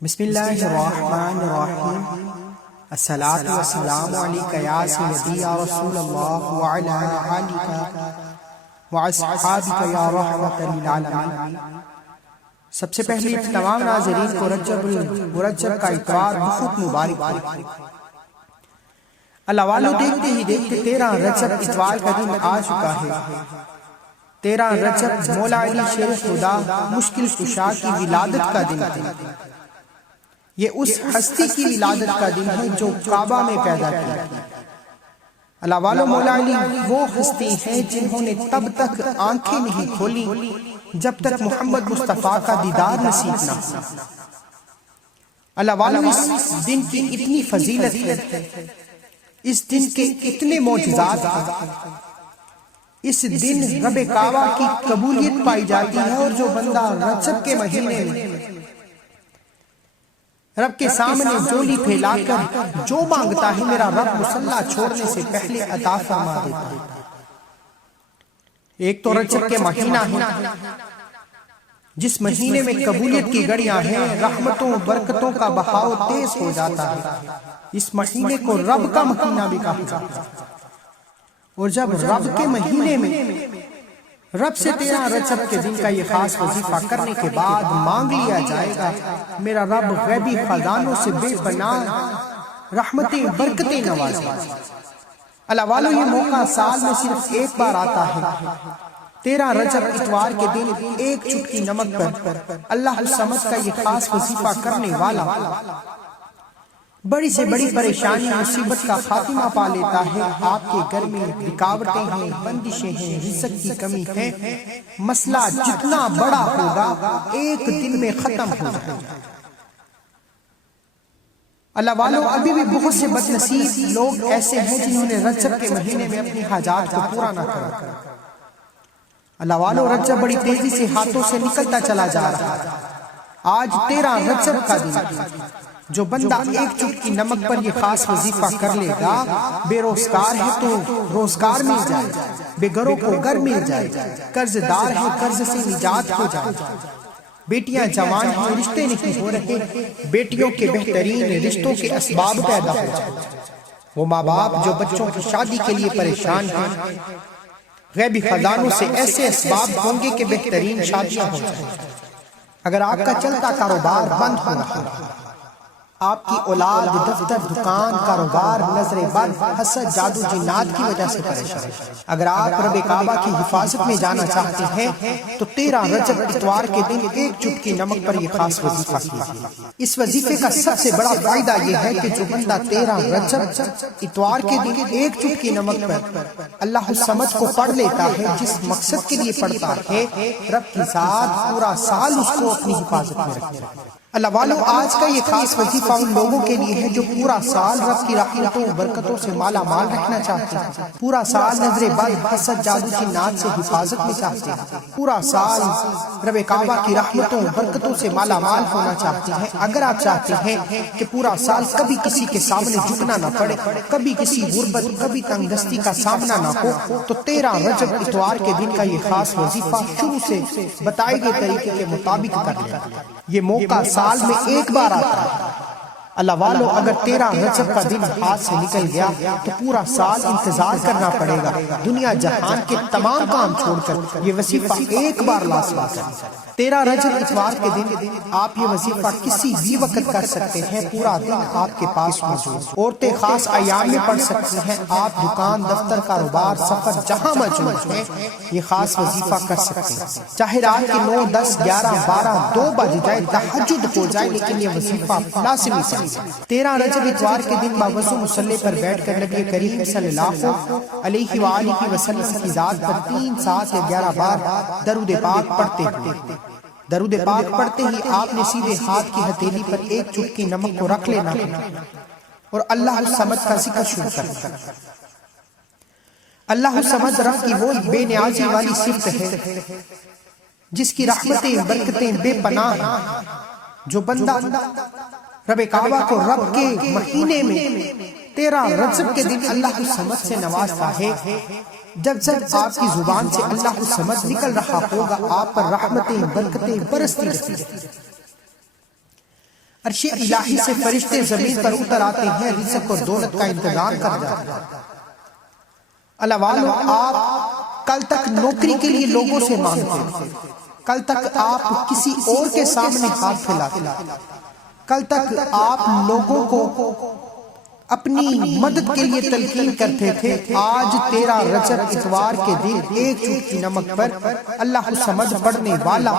بسم اللہ الرحمن الرحیم الصلاۃ والسلام علیک یا سیدی یا رسول اللہ وعلی آلک واصحابک یا رحمۃ للعالمین۔ سب سے پہلے تمام ناظرین کو رجب المرجب کا اتوار بہت مبارک ہو۔ اللہ والو دیکھتے ہی دیکھتے 13 رجب اتوار کا دن آ چکا ہے۔ 13 رجب مولا علی شیر خدا مشکل کشا کی ولادت کا دن ہے۔ یہ اس ہستی کی ولادت کا دن ہے جو کعبہ میں پیدا کی۔ اللہ والو مولا علی وہ ہستی ہیں جنہوں نے تب تک آنکھیں نہیں کھولی جب تک محمد مصطفیٰ کا دیدار نصیب نہ ہو۔ اللہ والو اس دن کی اتنی فضیلت ہے، اس دن کے اتنے معجزات ہیں۔ اس دن رب کعبہ کی قبولیت پائی جاتی ہے، اور جو بندہ رجب کے مہینے میں رب کے سامنے جولی پھیلا کر جو مانگتا ہے، میرا رب مصلی چھوڑنے سے پہلے عطا فرما دیتا ہے۔ ایک تو رجب کے مہینہ ہے جس مہینے میں قبولیت کی گھڑیاں ہیں، رحمتوں برکتوں کا بہاؤ تیز ہو جاتا ہے۔ اس مہینے کو رب کا مہینہ بھی کہا جاتا ہے، اور جب رب کے مہینے میں رب سے 13 رجب کے دن کا یہ خاص وظیفہ کرنے کے بعد مانگ لیا جائے گا، میرا رب غیبی خزانوں سے بے پناہ رحمتیں برکتیں نوازے۔ اللہ والو یہ موقع سال میں صرف ایک بار آتا ہے۔ 13 رجب اتوار کے دن ایک چٹکی نمک پر اللہ الصمد کا یہ خاص وظیفہ کرنے والا بڑی سے بڑی پریشانی مصیبت کا خاتمہ پا لیتا ہے۔ آپ کے گھر میں رکاوٹیں ہیں، بندشیں ہیں، رزق کی کمی ہے، مسئلہ جتنا بڑا ہوگا ایک دن میں ختم ہو جائے گا۔ اللہ والو ابھی بھی بہت سے بد نصیب لوگ ایسے ہیں جنہوں نے رجب کے مہینے میں اپنی حاجات کو پورا نہ کرا۔ اللہ والو رجب بڑی تیزی سے ہاتھوں سے نکلتا چلا جا رہا ہے۔ آج 13 رجب کا دن ہے۔ جو بندہ ایک چٹکی نمک پر یہ خاص وظیفہ کر لے گا، بے روزگار ہے تو روزگار مل جائے، بے گھروں کو گھر مل جائے، قرض دار ہے قرض سے نجات ہو جائے، بیٹیاں جوان ہیں رشتے نہیں ہو رہے، بیٹیوں کے بہترین رشتوں کے اسباب پیدا ہو جائے۔ وہ ماں باپ جو بچوں کی شادی کے لیے پریشان ہیں، غیبی خزانوں سے ایسے اسباب ہوں گے کہ بہترین شادیاں ہو جائیں۔ اگر آپ کا چلتا کاروبار بند ہو رہا ہے، آپ کی اولاد دفتر دکان کاروبار نظر بد حسد جادو جنات کی وجہ سے پریشان ہے، اگر آپ رب کعبہ کی حفاظت میں جانا چاہتے ہیں تو 13 رجب اتوار کے دن ایک چٹکی نمک پر یہ خاص وظیفہ کیجیے۔ اس وظیفے کا سب سے بڑا فائدہ یہ ہے کہ جو بندہ 13 رجب اتوار کے دن ایک چٹکی نمک پر اللہ الصمد کو پڑھ لیتا ہے، جس مقصد کے لیے پڑھتا ہے، رب کی ذات پورا سال اس کو اپنی حفاظت میں رکھے۔ اللہ والو آج کا یہ خاص وظیفہ ان لوگوں کے لیے ہے جو پورا سال رب کی رحمتوں برکتوں سے مالا مال رکھنا چاہتے ہیں، پورا سال نظر بد حسد جادو جنات سے حفاظت میں چاہتے ہیں، پورا سال رب کعبہ کی رحمتوں برکتوں سے مالا مال ہونا چاہتے ہیں۔ اگر آپ چاہتے ہیں کہ پورا سال کبھی کسی کے سامنے جھکنا نہ پڑے، کبھی کسی غربت کبھی تنگ دستی کا سامنا نہ ہو، تو 13 رجب اتوار کے دن کا یہ خاص وظیفہ شروع سے بتائے گئے طریقے کے مطابق کر لیں۔ یہ موقع سال میں ایک بار آتا ہے۔ اللہ والو اگر 13 رجب کا دن ہاتھ سے نکل گیا تو پورا سال انتظار کرنا پڑے گا۔ دنیا جہان کے تمام کام چھوڑ کر یہ وظیفہ ایک بار لازم کریں۔ 13 رجب اتوار کے دن آپ یہ وظیفہ کسی بھی وقت کر سکتے ہیں، پورا دن آپ کے پاس موجود۔ عورتیں خاص ایام میں پڑھ سکتی ہیں، آپ دکان دفتر کاروبار سفر جہاں موجود ہیں یہ خاص وظیفہ کر سکتے ہیں، چاہے رات کے 9 10 11 12 2 بج جائے، تہجد ہو جائے، لیکن یہ وظیفہ لازمی ہے۔ 13 رجب اتوار کے دن باوضو مصلی پر بیٹھ کر نبی کریم صلی اللہ علیہ وآلہ وسلم کی ذات پر 3 7 یا 11 بار درود پاک پڑھتے ہیں۔ درود پاک پڑھتے ہی آپ نے سیدھے ہاتھ کی ہتھیلی پر ایک چٹکی نمک کو رکھ لینا ہے اور اللہ الصمد کا ذکر شروع کرنا۔ اللہ الصمد رب کی وہ بے نیازی والی صفت ہے جس کی رحمتیں برکتیں بے پناہ ہیں۔ جو بندہ رب کعبہ کو رب کے مہینے میں 13 رجب کے دن اللہ الصمد سے نوازتا ہے، جب جب آپ کی زبان سے اللہ الصمد نکل رہا ہوگا، آپ پر رحمتیں برکتیں برستی رہتی ہیں۔ عرش الہی سے فرشتے زمین پر اتر آتے ہیں، رزق اور دولت کا انتظام کر جاتے ہیں۔ اللہ والو، آپ کل تک نوکری کے لیے لوگوں سے مانگتے تھے، کل تک آپ کسی اور کے سامنے ہاتھ پھیلاتے تھے، کل تک آپ لوگوں کو اپنی مدد کے لیے تلقین کرتے تھے۔ آج 13 رجب اتوار کے دن ایک چٹکی نمک پر اللہ الصمد پڑھنے والا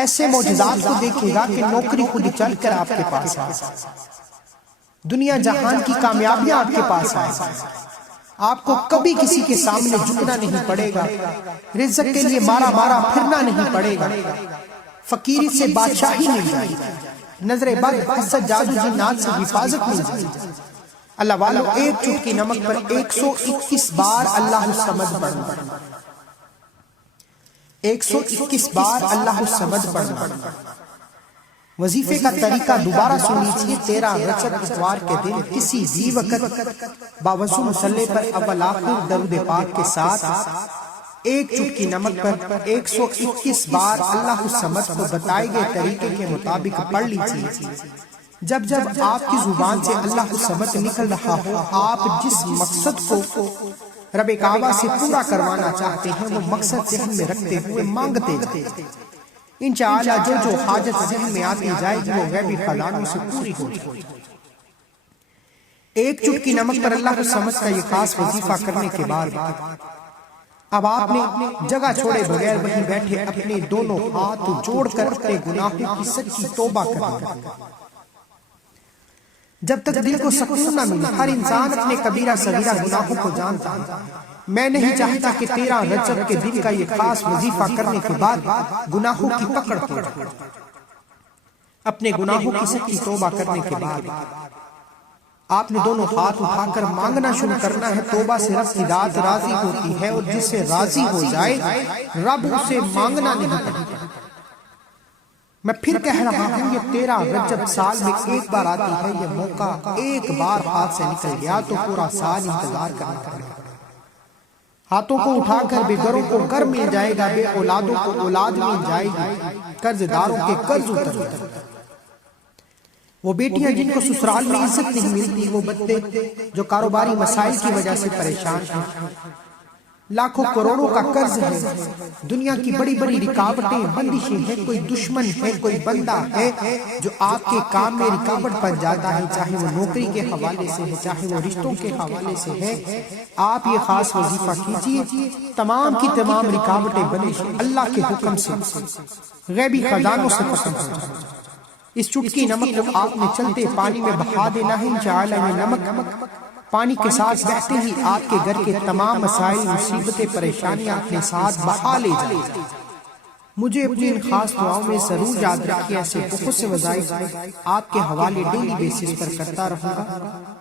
ایسے معجزات کو دیکھے گا کہ نوکری خود چل کر آپ کے پاس آئے، دنیا جہان کی کامیابیاں آپ کے پاس آئے، آپ کو کبھی کسی کے سامنے جھکنا نہیں پڑے گا، رزق کے لیے مارا مارا پھرنا نہیں پڑے گا، فقیری سے بادشاہی مل جائے گی، نظر بد، حسد، جادو، جنات سے حفاظت مل جائے گی۔ اللہ والو، ایک چٹکی نمک پر 121 بار اللہ الصمد پڑھنا، 121 بار اللہ الصمد پڑھنا۔ وظیفے کا طریقہ دوبارہ سن لیجیے۔ 13 رجب اتوار کے دن کسی بھی وقت باوضو مصلی پر اول آخر درود پاک کے ساتھ ایک چٹکی نمک پر 121 بار اللہ الصمد کو بتائے گئے طریقے کے مطابق پڑھ لیجیے۔ جب جب آپ کی زبان سے اللہ الصمد نکل رہا ہو، آپ جس مقصد کو رب کعبہ سے پورا کروانا چاہتے ہیں وہ مقصد ذہن میں رکھتے ہوئے مانگتے جائیں۔ انشاءاللہ جو حاجت ذہن میں آتی جائے گی وہ غیبی خزانوں سے پوری ہو جائے گی۔ ایک چٹکی نمک پر اللہ الصمد کا یہ خاص وظیفہ کرنے کے بعد اب آپ نے جگہ چھوڑے بغیر وہیں بیٹھے اپنے دونوں ہاتھ جوڑ کر اپنے گناہوں کی سچی توبہ کرنا۔ جب تک دل کو سکون نہ ملے، ہر انسان اپنے کبیرہ صغیرہ گناہوں کو جانتا ہے۔ میں نہیں چاہتا کہ 13 رجب کے دن کا یہ خاص وظیفہ کرنے کے بعد گناہوں کی پکڑ توڑ، اپنے گناہوں کی سچی توبہ کرنے کے بعد آپ نے دونوں ہاتھ اٹھا کر مانگنا شروع کرنا ہے۔ توبہ سے رب کی ذات راضی ہوتی ہے، اور جس سے راضی ہو جائے رب اسے مانگنا نہیں پڑتا۔ میں پھر کہہ رہا ہوں، یہ 13 رجب سال میں ایک بار آتی ہے، یہ موقع ایک بار ہاتھ سے نکل گیا تو پورا سال انتظار کرنا پڑے گا۔ ہاتھوں کو اٹھا کر بے گھروں کو گھر مل جائے گا، بے اولادوں کو اولاد مل جائے گی، قرض داروں کے قرض اتر جائے گا۔ وہ بیٹیاں جن کو سسرال میں عزت نہیں ملتی، وہ بچے جو کاروباری مسائل کی وجہ سے پریشان ہیں، لاکھوں کروڑوں کا قرض ہے، دنیا کی بڑی بڑی رکاوٹیں بندشیں ہیں، کوئی دشمن ہے، کوئی بندہ ہے جو آپ کے کام میں رکاوٹ بن جاتا ہے، چاہے وہ نوکری کے حوالے سے ہے، چاہے وہ رشتوں کے حوالے سے ہے۔ آپ یہ خاص وظیفہ کیجئے، تمام کی تمام رکاوٹیں بندشیں اللہ کے حکم سے غیبی خزانوں سے ختم ہو جائیں۔ اس چٹکی نمک کو آپ نے چلتے پانی میں بہا دینا ہے۔ انشاءاللہ یہ نمک پانی کے ساتھ بہتے ہی آپ کے گھر کے تمام مسائل، مصیبتیں، پریشانیاں اپنے ساتھ بہا لے جائیں۔ مجھے اپنی ان خاص دعاؤں میں ضرور یاد رکھیے، ایسے بہت سے وظائف آپ کے حوالے ڈیلی بیسس پر کرتا رہوں گا۔